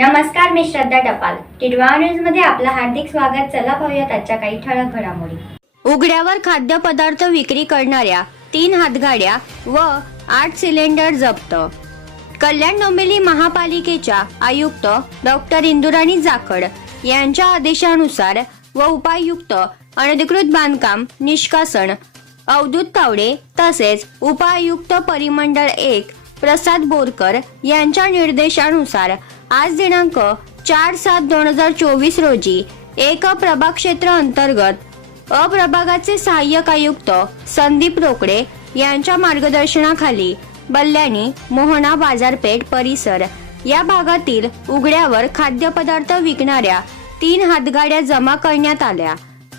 नमस्कार मी श्रद्धा टपाल. टिडवा न्यूजमध्ये आपलं हार्दिक स्वागत. चला पाहूयात आजच्या काही ठळक घडामोडी. उघड्यावर खाद्यपदार्थ विक्री करणाऱ्या तीन हातगाड्या व आठ सिलेंडर जप्त. कल्याण डोंबिवली महापालिकेच्या आयुक्त डॉक्टर इंदुराणी जाखड यांच्या आदेशानुसार व उपायुक्त अनधिकृत बांधकाम निष्कासन अवधूत तावडे तसेच उपायुक्त परिमंडळ एक प्रसाद बोरकर यांच्या निर्देशानुसार आज दिनांक चार सात दोन हजार चोवीस रोजी एक प्रभाग क्षेत्र अंतर्गत अप्रभागाचे सहाय्यक आयुक्त संदीप रोकडे यांच्या मार्गदर्शनाखाली बल्ल्याणी मोहना बाजारपेठ परिसर या भागातील उघड्यावर खाद्यपदार्थ विकणाऱ्या तीन हातगाड्या जमा करण्यात आल्या.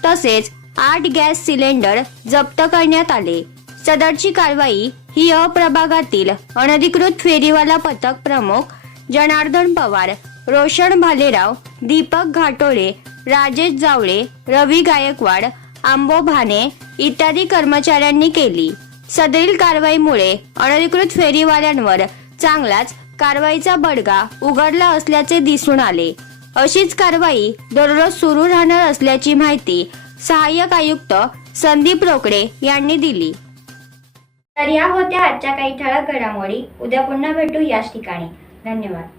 तसेच आठ गॅस सिलेंडर जप्त करण्यात आले. सदरची कारवाई ही अप्रभागातील अनधिकृत फेरीवाला पथक प्रमुख जनार्दन पवार रोशन भालेराव दीपक घाटोळे राजेश जावळे रवी गायकवाड आंबो भाने इत्यादी कर्मचाऱ्यांनी केली. सदरील कारवाईमुळे अनधिकृत फेरीवाल्यांवर चांगलाच कारवाईचा बडगा उघडला असल्याचे दिसून आले. अशीच कारवाई दररोज सुरू राहणार असल्याची माहिती सहाय्यक आयुक्त संदीप रोकडे यांनी दिली. तर या होत्या आजच्या काही ठळक घडामोडी. उद्या पुन्हा भेटू याच ठिकाणी. धन्यवाद.